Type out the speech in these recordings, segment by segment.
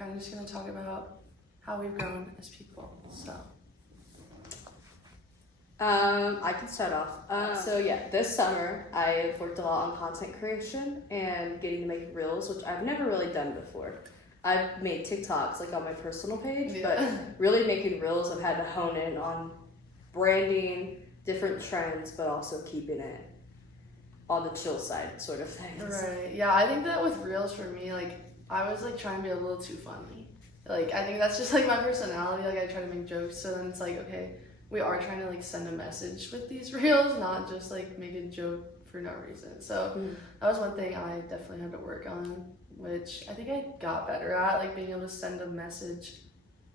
kind of just going to talk about how we've grown as people. So I can start off. So yeah, this summer I've worked a lot on content creation and getting to make reels, which I've never really done before. I've made TikToks like on my personal page, but really making reels I've had to hone in on branding, different trends, but also keeping it on the chill side sort of things. Right. Yeah, I think that with reels for me, like I was like trying to be a little too funny. Like I think that's just like my personality. Like I try to make jokes, so then it's like, okay, we are trying to like send a message with these reels, not just like make a joke for no reason. So that was one thing I definitely had to work on, which I think I got better at, like being able to send a message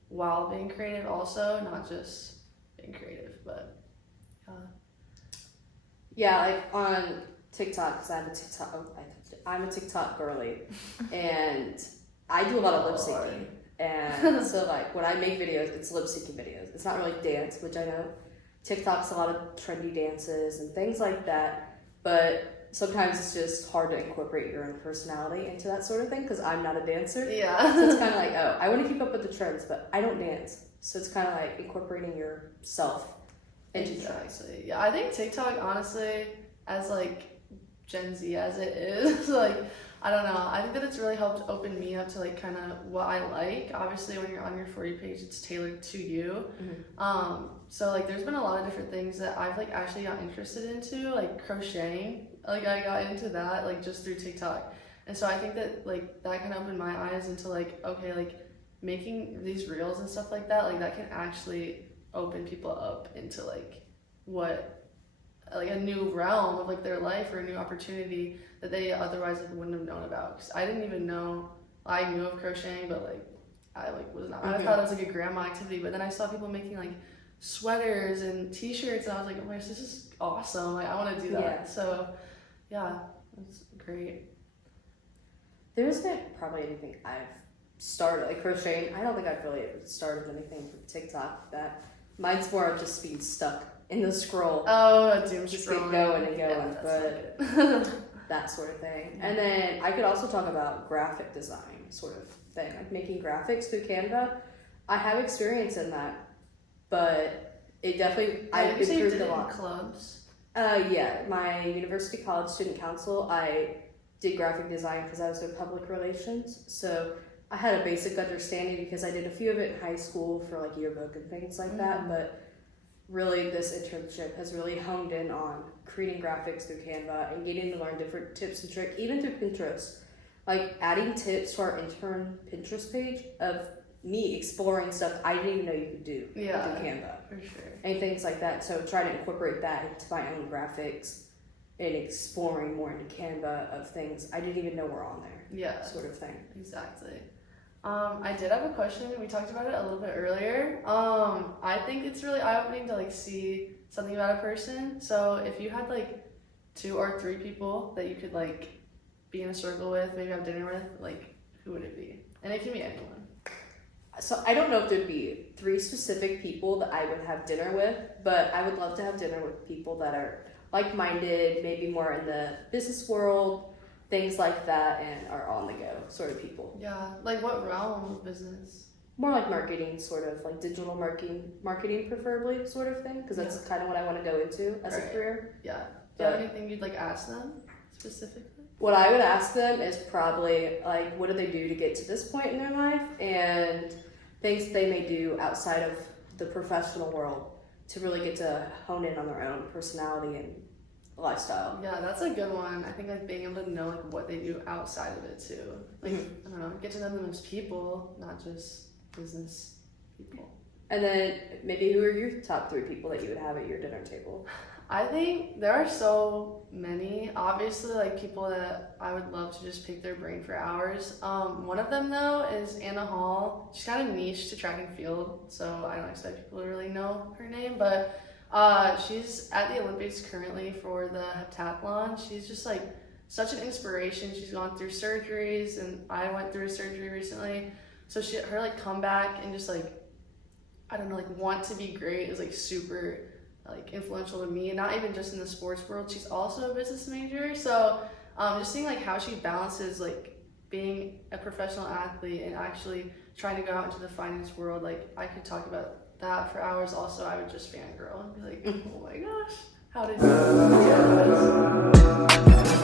while being creative also, not just being creative, but yeah, like on TikTok, because I'm a TikTok girly, and I do a lot of lip syncing. And so like when I make videos, it's lip syncing videos. It's not really dance, which I know TikTok's a lot of trendy dances and things like that, but sometimes it's just hard to incorporate your own personality into that sort of thing because I'm not a dancer. Yeah. So it's kind of like, oh, I want to keep up with the trends, but I don't dance. So it's kind of like incorporating yourself into trends. Yeah, I think TikTok, honestly, as like Gen Z as it is, like, I don't know. I think that it's really helped open me up to like kind of what I like. Obviously, when you're on your For You page, it's tailored to you. So like, there's been a lot of different things that I've like actually got interested into, like crocheting. Like I got into that like just through TikTok, and so I think that like that kind of opened my eyes into like, okay, like making these reels and stuff like that can actually open people up into like what. Like a new realm of like their life or a new opportunity that they otherwise like wouldn't have known about. Because I didn't even know, I knew of crocheting, but like I like was not. I thought it was like a grandma activity, but then I saw people making like sweaters and T-shirts, and I was like, oh my gosh, this is awesome! Like I want to do that. Yeah. So yeah, that's great. There isn't probably anything I've started like crocheting. I don't think I've really started anything from TikTok. That mine's more of just being stuck in the scroll. Oh, doom just scrolling. Keep going and going, but that sort of thing. And then I could also talk about graphic design sort of thing, like making graphics through Canva. I have experience in that, but it definitely I've improved a lot. Clubs. Yeah, my university college student council. I did graphic design because I was in public relations, so I had a basic understanding because I did a few of it in high school for like yearbook and things like that, but really this internship has really honed in on creating graphics through Canva and getting to learn different tips and tricks, even through Pinterest. Like adding tips to our intern Pinterest page of me exploring stuff I didn't even know you could do through Canva. For sure. And things like that. So trying to incorporate that into my own graphics and exploring more into Canva of things I didn't even know were on there. Yeah. Sort of thing. Exactly. I did have a question. We talked about it a little bit earlier. I think it's really eye-opening to like see something about a person. So if you had like 2 or 3 people that you could like be in a circle with, maybe have dinner with, like who would it be? And it can be anyone. So I don't know if there'd be 3 specific people that I would have dinner with, but I would love to have dinner with people that are like-minded, maybe more in the business world, things like that, and are on the go sort of people. Yeah, like what realm of business? More like marketing, sort of like digital marketing preferably sort of thing, because that's kind of what I want to go into as a career. Yeah. Do you have anything you'd like ask them specifically? What I would ask them is probably like, what do they do to get to this point in their life, and things they may do outside of the professional world to really get to hone in on their own personality and lifestyle. Yeah, that's a good one. I think like being able to know like what they do outside of it too. Like I don't know, get to know them as people, not just business people. And then maybe who are your top 3 people that you would have at your dinner table? I think there are so many. Obviously, like people that I would love to just pick their brain for hours. One of them though is Anna Hall. She's kind of niche to track and field, so I don't expect people to really know her name, but she's at the Olympics currently for the heptathlon. She's just like such an inspiration. She's gone through surgeries, and I went through a surgery recently. So her like comeback and just like, I don't know, like want to be great is like super like influential to me, and not even just in the sports world. She's also a business major, so just seeing like how she balances like being a professional athlete and actually trying to go out into the finance world, like I could talk about that for hours. Also, I would just fangirl and be like, oh my gosh, how did you do this?